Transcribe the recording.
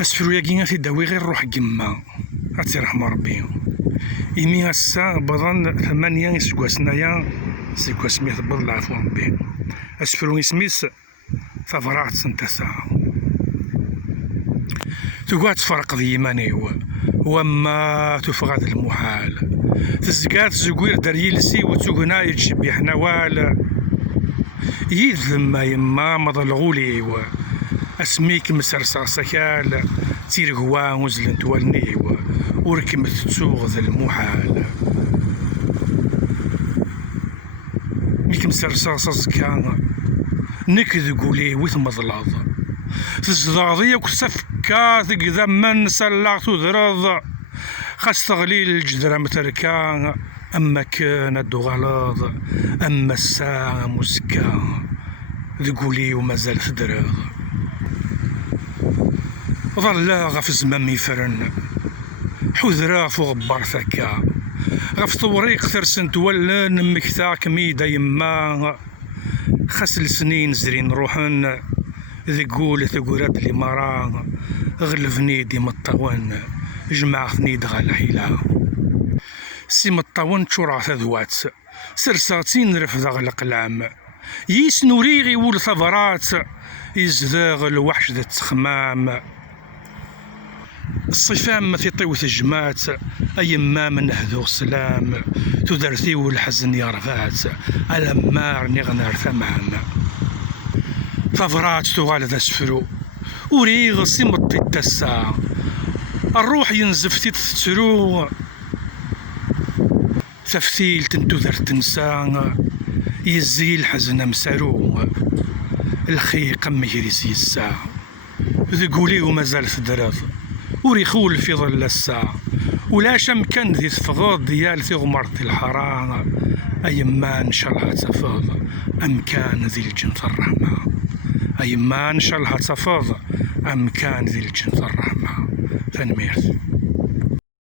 أسفرو ياكي غادي داوي غير روح كما أتيرحم ربي. إمي هسا بضن 8 سكواس نايا سكواس مية تبض العفو ربي. أسفرو اسميس ثفرات سنتسا تقعد تفرق ذي مانيو وما تفغد المحال تزكات زكوير دريلسي وتوغنا يتشبيح نوال يذم ما يما مضلغوليو اسميك مسرسر سكال تيرغوا وزلنت والنيو وركمت تسوغ المحال ميك مسرسر سكان نكذ قولي ويث مضلاض تزضاضي وكسفكا تقذا من سلاغ تذرض خاص تغليل الجدرة متركا أما كان الدغلاض أما الساعة مسكا ذقولي ومازال تدرض ظلا غف زمام يفرن حذرا فوق برثكا غف طوريق ثرسن تولن مكتاك ميدا يما خاس السنين زرين روحن ذقول ثقورات لي مرا غلفني دي مطون جمعتني دغا الحيلة سي مطون تشورع ثذوات سرساتين رفض القلام يسنوريغي ول ثغرات يزداغ الوحش ذا التخمام الصفام في طيوث الجمات أيما من هذو السلام تدرثي والحزن يرغات ألمار نغنر ثمام ثغرات تغال ذا سفرو وريغ سمطي التسا الروح ينزف تتسرو ثفتيل تنتذر تنسى يزي الحزن مسارو الخيق مجريسي الساعة ذقولي ومازال تدرض وريخول في ظل الساعة ولا شمكن ذي تفغض ديال في غمرة الحرارة أيما إن شاء الله تفاض أمكان ذي الجنة الرحمة أيما إن شاء الله تفاض أمكان ذي الجنة الرحمة. ثاني